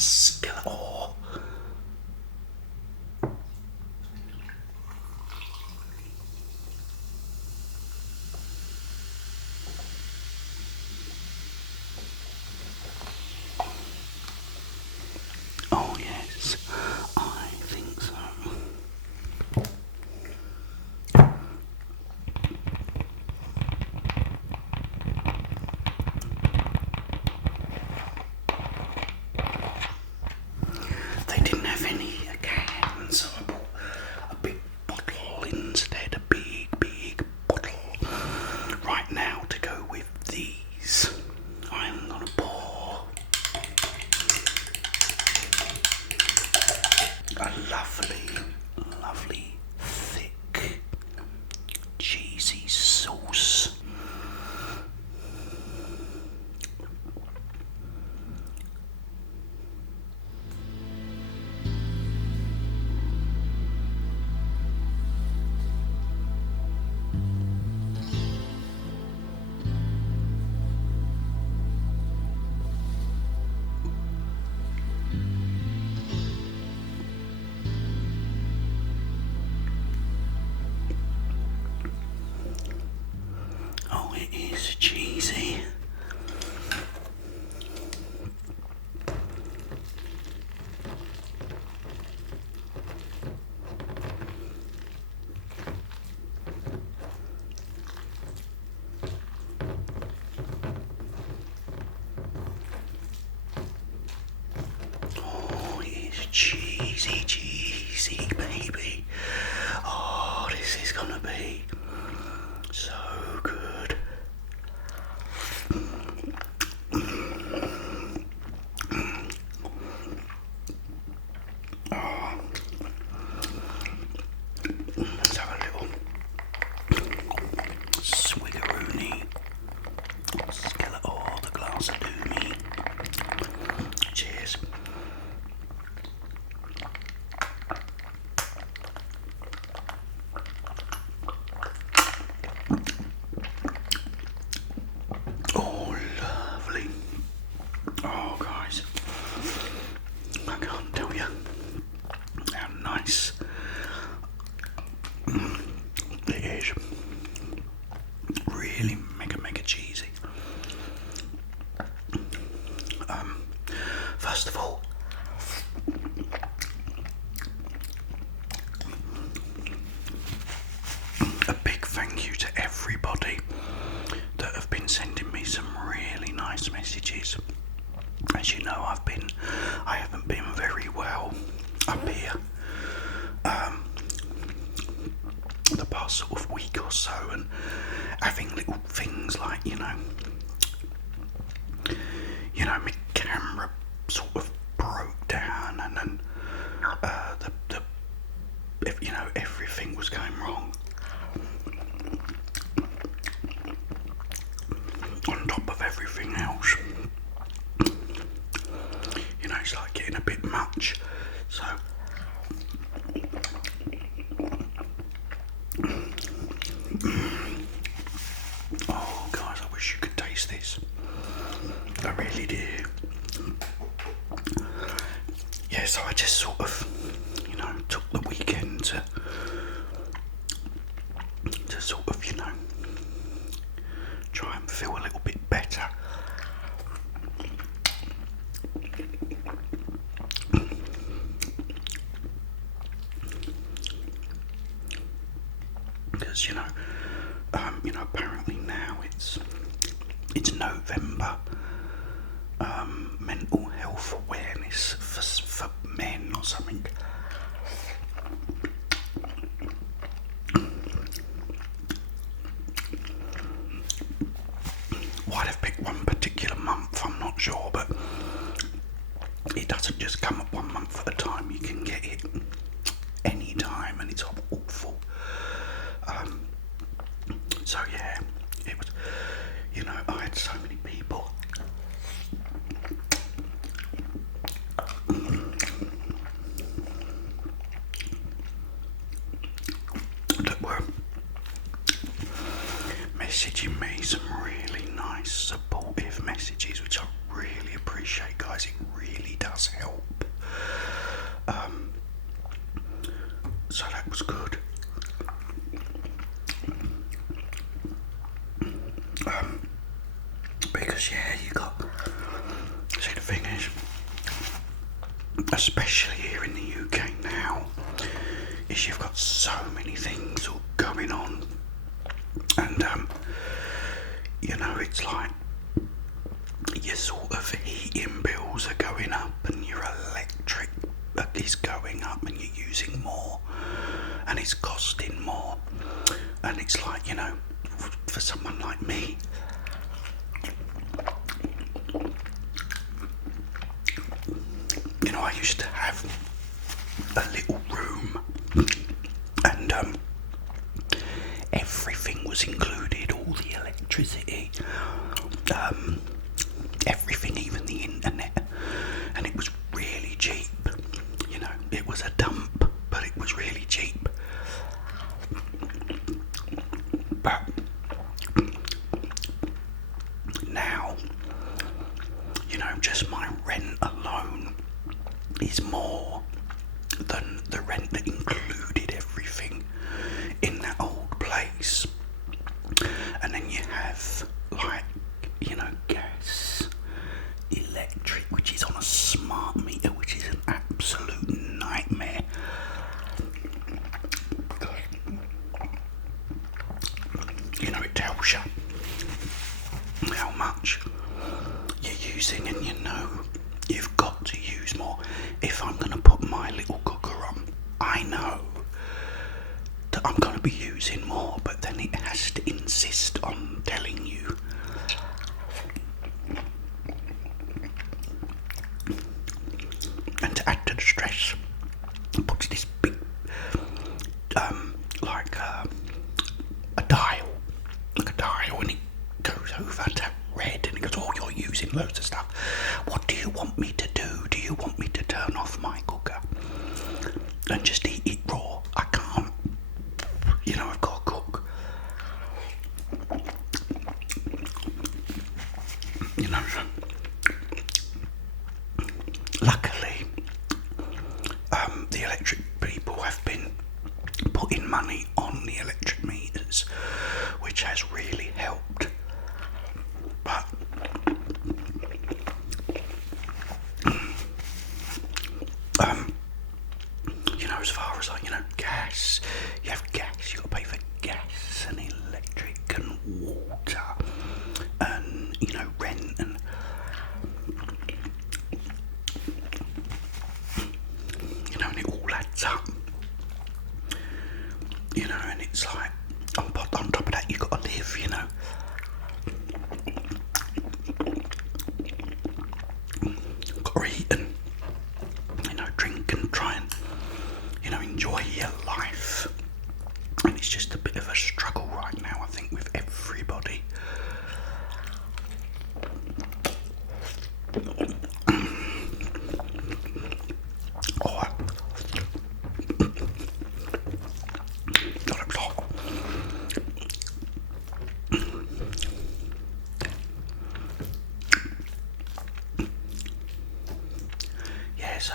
skeleton. Oh yes, I think so. They didn't have any cans, so I bought a big bottle instead, a big bottle. Right now, to go with these, I'm gonna pour a lovely, thick, cheesy sauce. Oh, it is cheesy. Oh, it is cheesy, baby. Oh, this is gonna be so good. Oh, let's have a little swiggeroony. Skeleton, the glass of doomy. Cheers. Oh, lovely. Oh, guys, I can't tell you how nice it is. Really mega cheesy. First of all, a big thank you to everybody that have been sending me some really nice messages. As you know, I haven't been very well up here the past sort of week or so, and having little things like, you know, my camera sort of broke down, and then everything was going wrong. On top of everything else, it's like getting a bit much. So oh guys, I wish you could taste this. I really do. Yeah, so I just sort of, took the weekend to sort of, try and feel a little bit better. Because, apparently now it's November, mental health awareness for men or something. Why they've picked one particular month, I'm not sure, but it doesn't just come at 1 month at a time. You can get it any time, and it's awful. So yeah, it was, I had so many people that were messaging me some really nice supportive messages, which I really appreciate, guys. It really does help. especially here in the UK now, is you've got so many things all going on, and it's like your sort of heating bills are going up, and your electric is going up, and you're using more, and it's costing more, and it's like, for someone like me, I used to have a little room, and everything was included, all the electricity, everything, even the internet, and it was really cheap. It was a dump, but it was really cheap. But now, just my rent alone is more than the rent that included everything in that old place. And then you have, like, gas, electric, which is on a smart meter, which is an absolute nightmare. It tells you how much you're using, and you've got to use more. If I'm going to put my little cooker on, I know that I'm going to be using more, but then it has to insist on telling you. And to add to the stress, it puts this big, like a dial, and it goes over to red, and it goes, oh, you're using loads of stuff. What do you want me to do? Do you want me to turn off my cooker and just eat it raw? I can't. I've got to cook. Luckily, the electric people have been putting money on the electric meters, which has really helped. But as far as gas, you have gas, you've got to pay for gas and electric and water and rent, and and it all adds up. And it's like, on top of that, you've got to live. Got to eat and drink and try and enjoy your life. And it's just a bit of a struggle right now, I think, with everybody. Oh, that looks hot. Yeah, so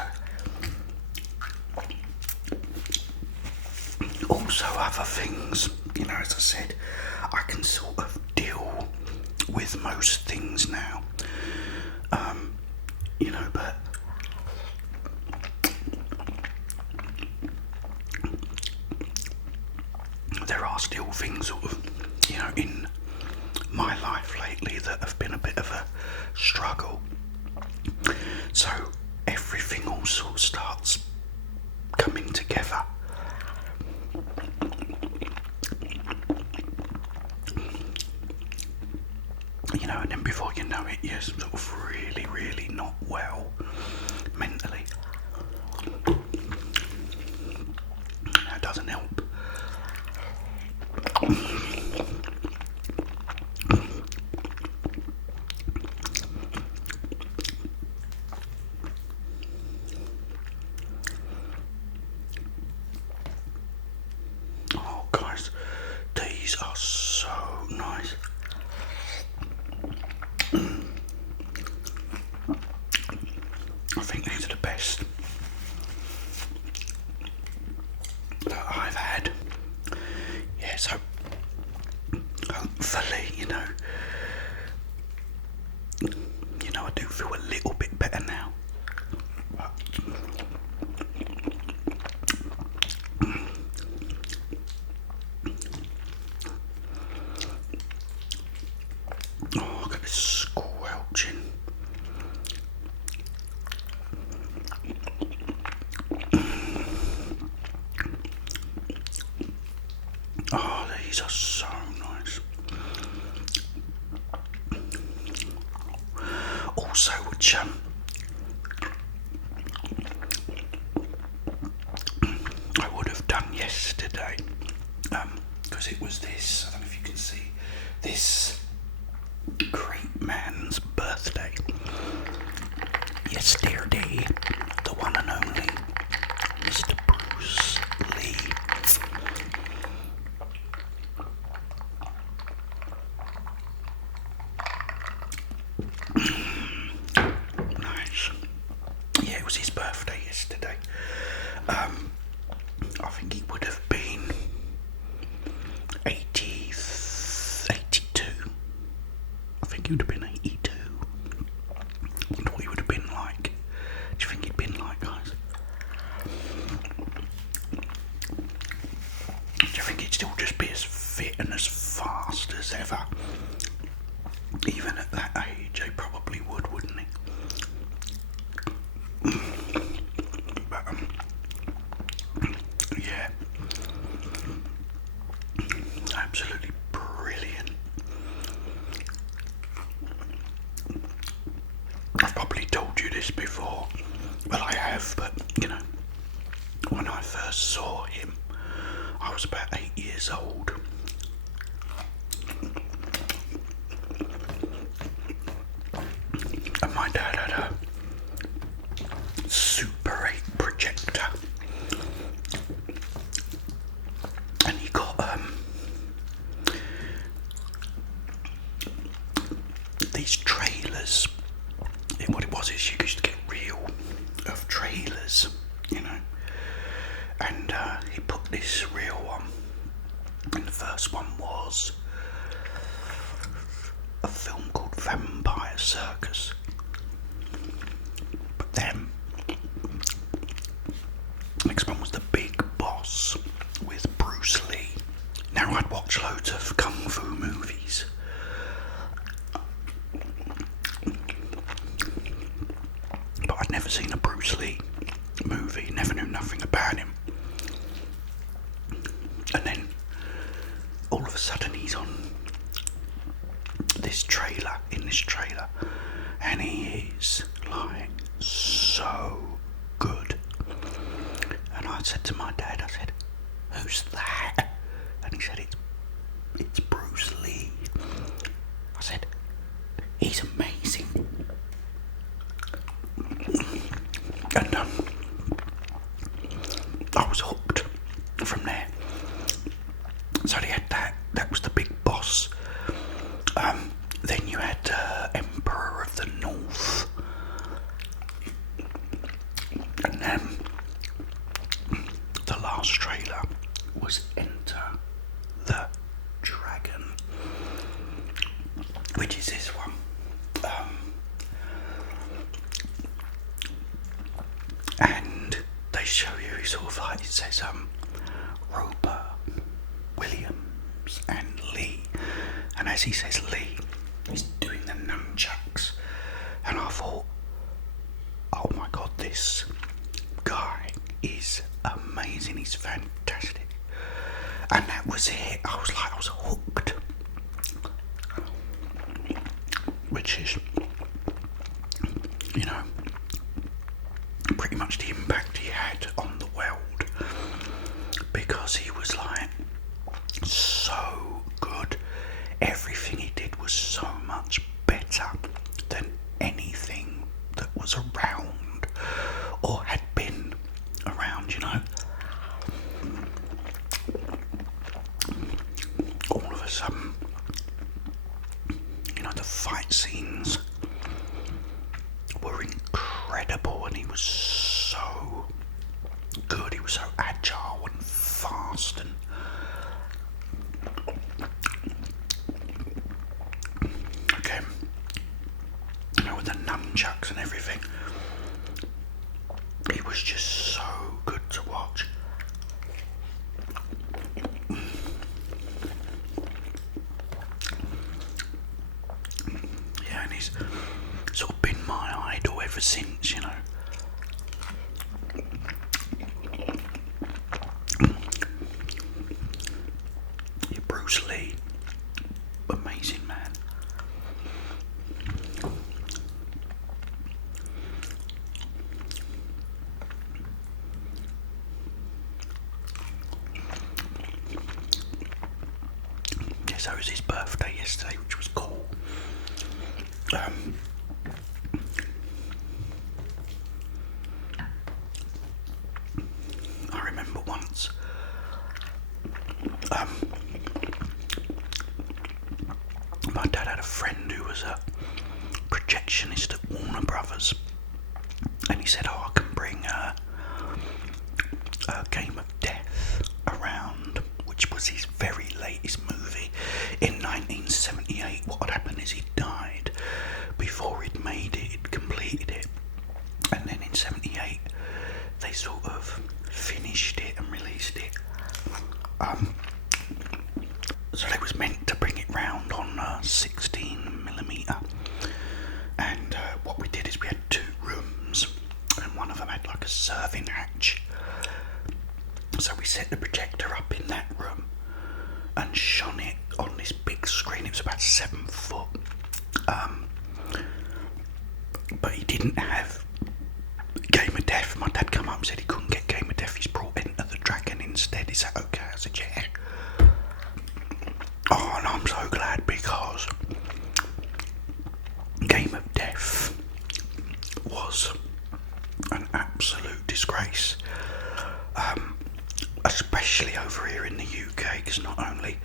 also other things, as I said, I can sort of deal with most things now, but there are still things sort of, in my life lately that have been a bit of a struggle. So everything also starts coming together. And then before you know it, you're sort of really, really not well mentally. That doesn't help. Oh, guys, these are so nice. These are so nice. Also, which I would have done yesterday, because it was this, I don't know if you can see, this great man's birthday. Yesterday, the one and only Mr. Bruce Lee. Nice. Yeah, it was his birthday yesterday. I think he would have been 82. I think he would have been 82. I wonder what he would have been like. Do you think he'd been like, guys? Do you think he'd still just be as fit and as fast as ever? Even at that age, he probably would, wouldn't he? But, yeah. Absolutely brilliant. I've probably told you this before. Well, I have, but, you know, when I first saw him, I was about 8 years old. And my dad had a Super 8 projector. And he got these trailers. And what it was is you used to get reel of trailers, you know. And he put this reel on. And the first one was a film called Vampire Circus. But then, next one was The Big Boss with Bruce Lee. Now, I'd watched loads of kung fu movies. But I'd never seen a Bruce Lee movie, never knew nothing about him. And then, all of a sudden, he's on this trailer, and he is like so good. And I said to my dad, I said, "Who's that?" And he said, it's Bruce Lee. I said, "He's amazing." And I was hooked from there. So they had that was The Big Boss. Then you had Emperor of the North. And then the last trailer was Enter the Dragon, which is this one. And they show you sort of like, it says Roper, Williams and Lee. And as he says Lee, he's doing the nunchucks. And I thought, oh my god, this guy is amazing, he's fantastic. And that was it. I was hooked. Which is, you know, pretty much the impact he had on the world. Because he was like so good. Everything he did was so much better than anything that was around or had been around, you know. All of a sudden, you know, the fight scenes were incredible, and he was so good. He was so agile and fast, and okay, you know, with the nunchucks and everything, he was just so good to watch. Yeah, and he's sort of been my idol ever since, you know. Yeah, Bruce it was his birthday yesterday, which was cool. I remember once my dad had a friend who was a projectionist at Warner Brothers, and he said, I can bring a Game of Death around, which was his very latest movie in 1978. What had happened is he died before he'd made it, he'd completed it, and then in 78 they sort of finished it and released it. So they was meant to bring it round on 16mm, and what we did is we had 2 rooms, and one of them had like a serving hatch. So we set the projector up in that room and shone it on this big screen. It was about 7 foot, but he didn't have Game of Death. My dad come up and said he couldn't get Game of Death. He's brought Enter the Dragon instead. Is that okay? I said, yeah. Oh, and I'm so glad, because Game of Death was an absolute disgrace, especially over here in the UK, because not only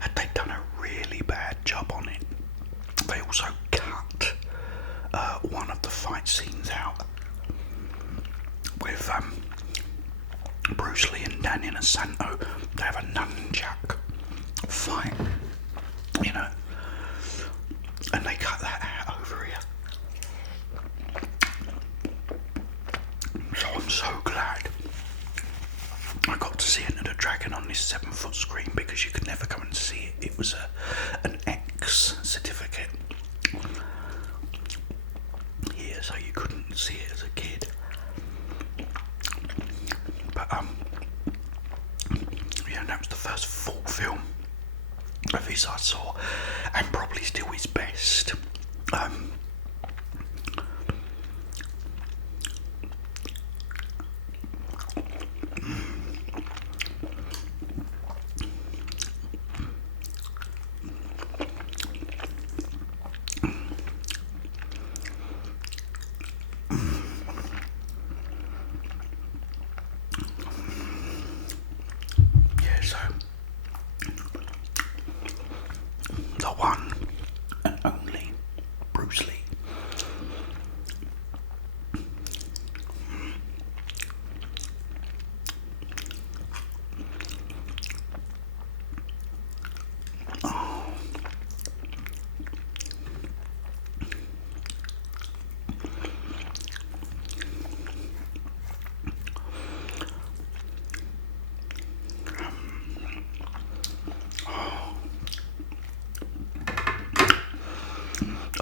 had they done a really bad job on it, they also cut one of the fight scenes out with Bruce Lee and Danny Santo. They have a nunchuck fight, you know, and they cut that out over here. So I'm so glad I got to see Enter the Dragon on this 7 foot screen, because you could never come and see it. It was an X certificate here, so you couldn't see it as a kid. But yeah, that was the first full film of his I saw, and probably still his best. Yeah, so the one and only Bruce Lee.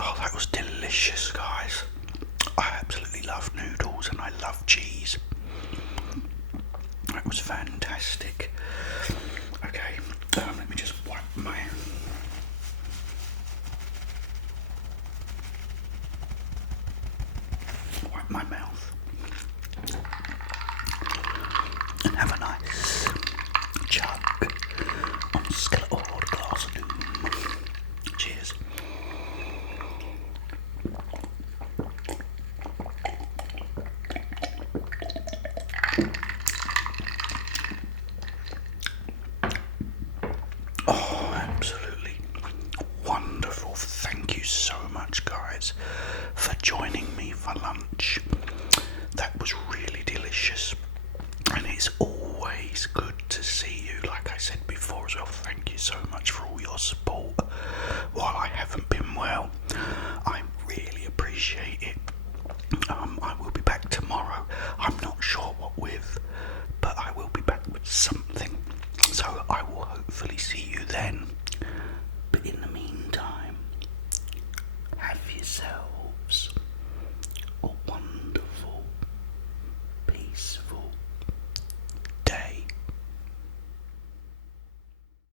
Oh, that was delicious, guys. I absolutely love noodles and I love cheese. That was fantastic. Okay, let me just wipe my mouth and have a nice chug on skeleton glass of doom. Cheers. Oh, absolutely wonderful. Thank you so much, guys, for joining me for lunch. That was really delicious, and it's always good to see you, like I said before as well. Thank you so much for all your support while I haven't been well. I really appreciate it. I will be back tomorrow. I'm not sure what with, but I will be back with something. So I will hopefully see you then. But in the meantime, have yourselves